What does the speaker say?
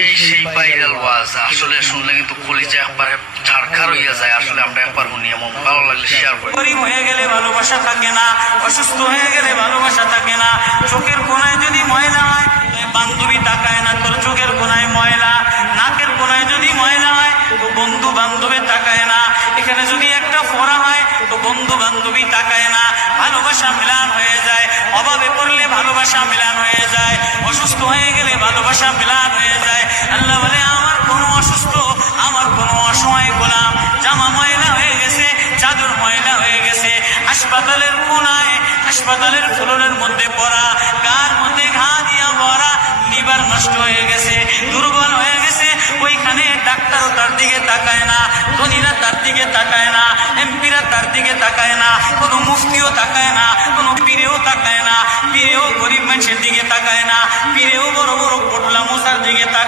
এই সেই ভাইরাল ওয়াজ আসলে শুনলে কিন্তু কলিজা একবারে ঝাড়খার হইয়া যায়। আসলে আমরা একবার শুনি, এমন ভালো লাগলে শেয়ার করি। গরিব হয়ে গেলে ভালোবাসা থাকে না, অসুস্থ হয়ে গেলে ভালোবাসা থাকে না। চোখের কোনায় যদি ময়লা হয় বান্ধবী তাকায় না, তোর চোখের কোনায় ময়লা। নাকের কোনায় যদি ময়লা হয় তো বন্ধু বান্ধবী তাকায় না। এখানে যদি একটা ফোড়া হয় তো বন্ধু বান্ধবী তাকায় না। ভালোবাসা মিলান হয়ে যায়, অভাবে পড়লে ভালোবাসা মিলান হয়ে যায়, অসুস্থ হয়ে গেলে ভালোবাসা মিলান হয়ে যায়। আল্লাহ বলে আমার কোনো অসুস্থ, আমার কোনো অসময় গোলাম জামা ময়লা হয়ে গেছে, চাদর ময়লা হয়ে গেছে, হাসপাতালের কোনায় হাসপাতালের ফ্লোরের মধ্যে পড়া, গার মধ্যে ঘা দিয়া ভরা, লিভার নষ্ট হয়ে গেছে, দুর্বল হয়ে গেছে। ওইখানে ডাক্তারও তার দিকে তাকায় না, ধনীরা তার দিকে তাকায় না, এমপিরা তার দিকে তাকায় না, কোনো মুফতিও তাকায় না, কোনো পীরেও তাকায় না, পীরেও গরিব মানুষের দিকে তাকায় না, পীরেও বড় বড় পোটলা মশার দিকে তাকায়।